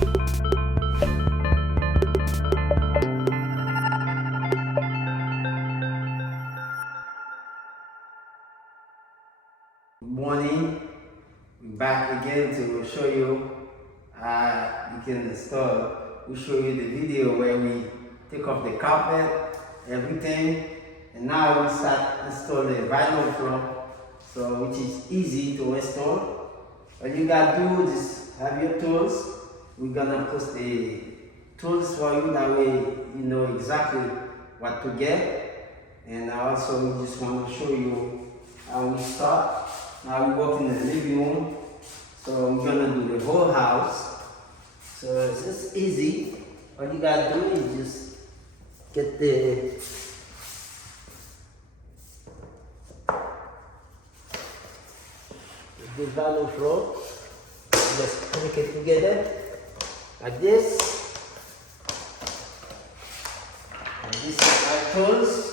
Good morning. We're back again to show you how you can install. We show you the video where we take off the carpet, everything, and now we start installing the vinyl floor, so which is easy to install. All you gotta do is have your tools. We're gonna post the tools for you, that way you know exactly what to get. And I also just want to show you how we start. Now we walk in the living room, so we're gonna do the whole house. So it's just easy. All you gotta do is just get the vinyl floor. Just click it together like this. And this is our tools.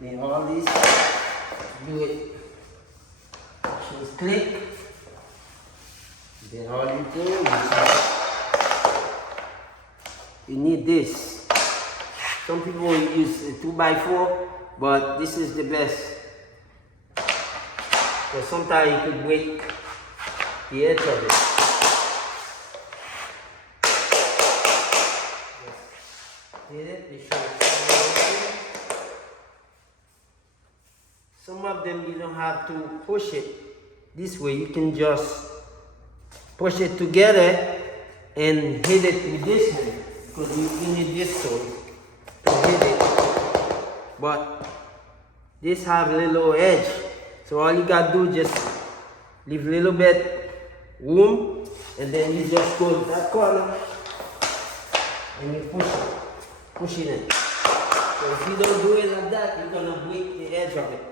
Then all this, do it, just click, then all you do is you need this. Some people will use a 2x4, but this is the best, because sometimes you could break the edge of it. Just hit it, be sure. Some of them you don't have to push it this way. You can just push it together and hit it with this hand, because you need this tool to hit it. But this have a little edge, so all you gotta do is just leave a little bit room, and then you just go to that corner and you pushing it. So if you don't do it like that, you're gonna break the edge of it.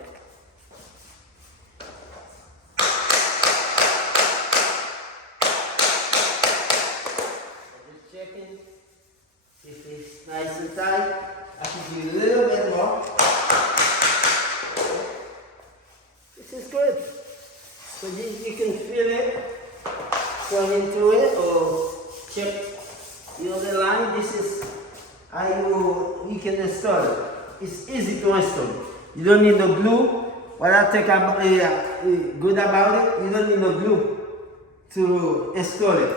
If it's nice and tight, I should do a little bit more. This is good. So you can feel it, plug into it, or check the other line. This is how you can install it. It's easy to install. You don't need no glue. What I think good about it, you don't need no glue to install it.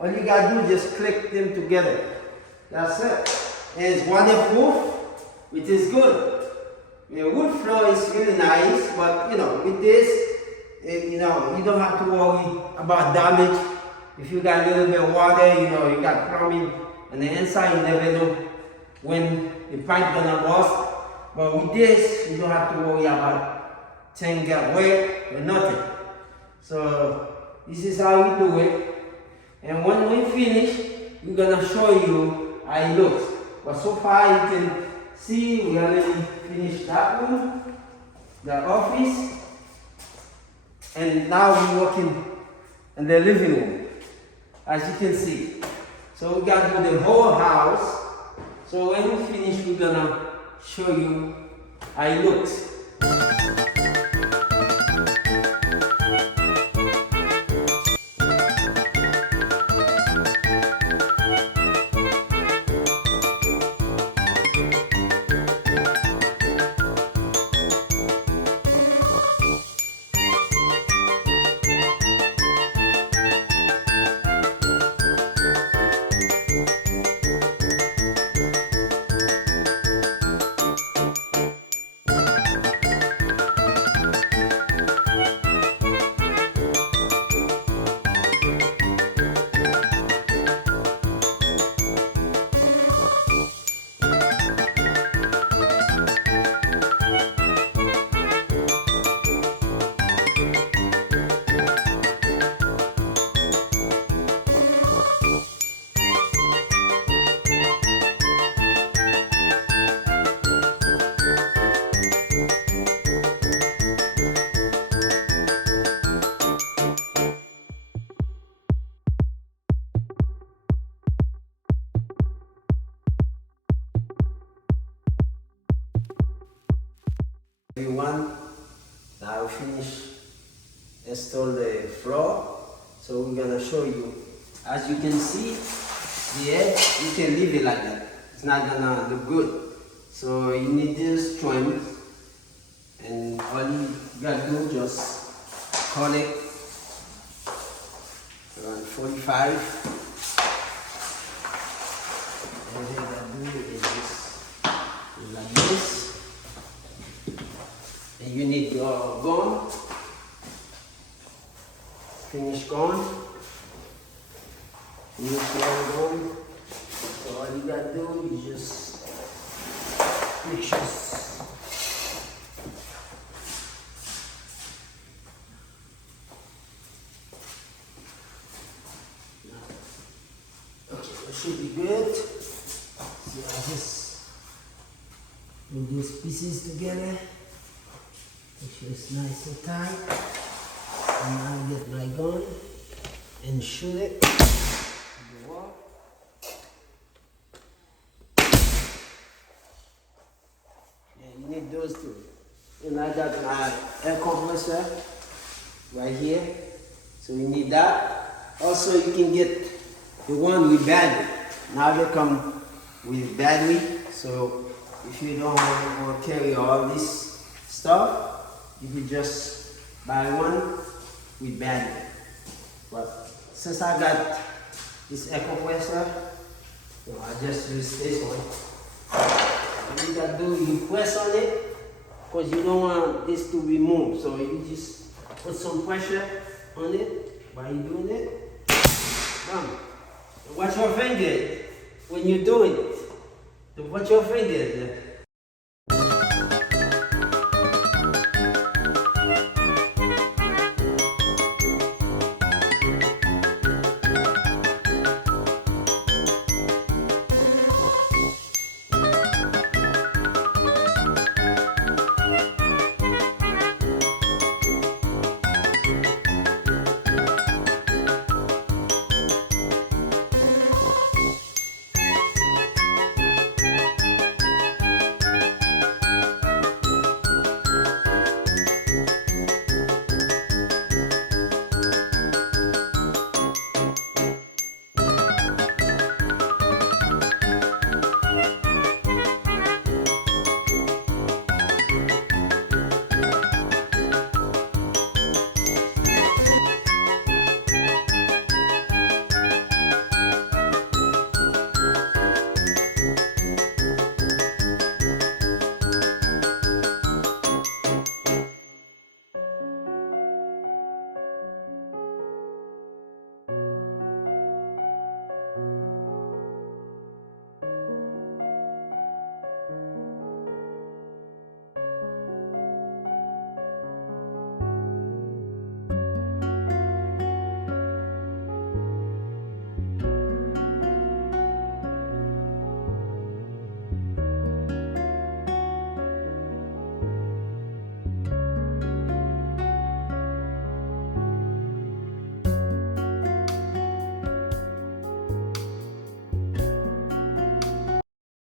All you gotta do is just click them together. That's it. And it's waterproof, which is good. The wood floor is really nice, but with this, you don't have to worry about damage. If you got a little bit of water, you got plumbing on the inside, you never know when the pipe gonna burst. But with this, you don't have to worry about things get wet or nothing. So this is how we do it. And when we finish, we're gonna show you how it looks. But so far you can see we already finished that room, the office, and now we're working in the living room, as you can see. So we gotta do the whole house. So when we finish, we're gonna show you how it looks. Everyone, now finish install the floor. So we're gonna show you. As you can see, the edge, you can leave it like that. It's not gonna look good. So you need this trim, and all you gotta do, just cut it around 45. And what you gotta do is just like this. And you need your gun, finish gun. Finish your gun. So all you gotta do is just make sure. Okay, it should be good. So I just put these pieces together. Make sure it's nice and tight. And now I get my gun and shoot it. The wall. Yeah, you need those two. And I got my air compressor right here. So you need that. Also, you can get the one with battery. Now they come with battery. So if you don't want to carry all this stuff, you could just buy one with battery. But since I got this air compressor, so I just use this one. What you gotta do, you press on it, because you don't want this to be moved. So you just put some pressure on it while you're doing it. Done. Watch your fingers when you're doing it. Watch your fingers.